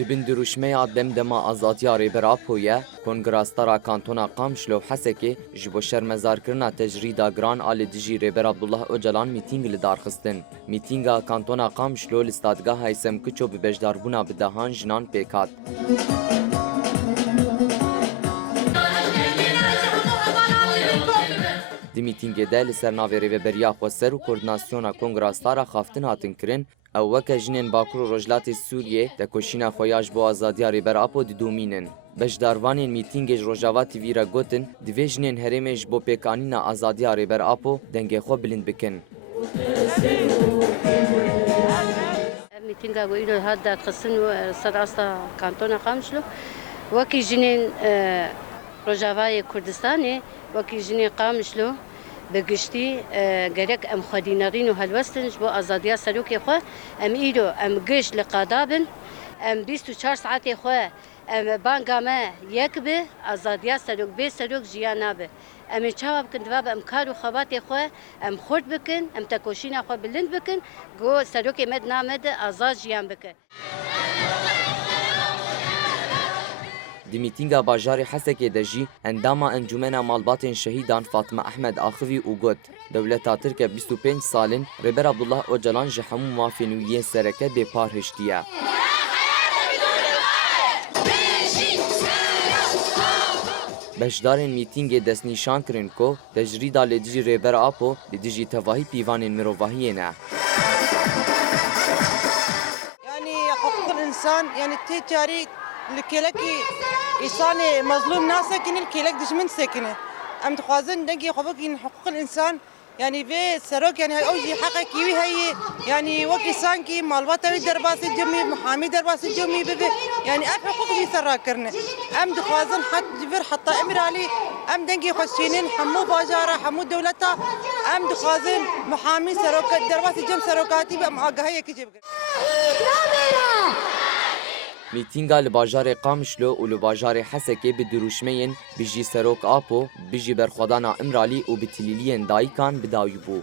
Dibin duruşmeya demdema azatiya rêber Apoye, Kongrastara Kantona Qamişlo Hesekê ji bo şermezarkirina tejrîda giran a li dijî rêber Abdullah Öcalan mîtîng li darxistin. Mîtînga Kantona Qamişlo li Stadgeha Heysemkiço bi bejdarbûna bi dehan jinan pêk hat. Di mîtingê de li ser navê rêveberiya Xweser û Koordinasyona Kongrastara xaftin hatin kirin, ew weke jinên Bakur û Rojhilatê Sûriyê tekoşîna xwe ya ji bo azadiya rêber Apo didûmînin. Beşdarvanên mîtingê ji Rojava TV re gotin divê jinên herêmê ji bo pêkanîna azadiya rêber Apo dengê xwe bilind bikin. Mîtinga wî hat darxistin û serasta Kantona Qamişlo wekî jinên Rojavayê Kurdistanê wekî jinê Qamişlo bi giştî gerek em xwedînerîn û helwestin ji bo azadiya serokê xwe em îro em giş li qada bin em 24 saetê xwe em banga me yek bi azadiya serok bê serok jiyan nabe em ê çawa bikin diva em kar û xebatê xwe em xurt bikin em tekoşîna xwe bilind bikin got serokê me namede azad jiyan bikin. Di mîtinga bajarê Hesekê de jî endama Encûmena Malbatên Şehîdan Fatma Ehmed axivî û got dewleta Tirkiye 25 salên rêber Abdullah Öcalan ji hemû mafên wî yên sereke bêpar hiştiye. Beşdarên mîtingê destnîşan kirin ku tejrîda li dijî rêber Apo li dijî tevahî pîvanên mirovahiyê ne. Yani hukukul insan yani ticari لکلکی انسان مظلوم ناسکن الکلک دشمن سکنه ام تخوازن دنگی خبکین حقوق الانسان yani ve serok yani اوجي حقك وي هي يعني وكي سانكي مالباتا درباسي جمي محامي درباسي جمي بي يعني اف حقوق في سراكرنا ام دخوازن حد جبر حتى امرالي ام دنگي خوشينين حمو باجارة حمو دولتا ام دخوازن محامي سروك درباسي جم سروكاتي بام آگاهي کی جب Mîtinga li bajarê Qamişlo û li bajarê Hesekê bi duruşmeyên bijî serok Apo, bijî berxwedana Imralî û bi tilîliyên dayîkan bidawî bû.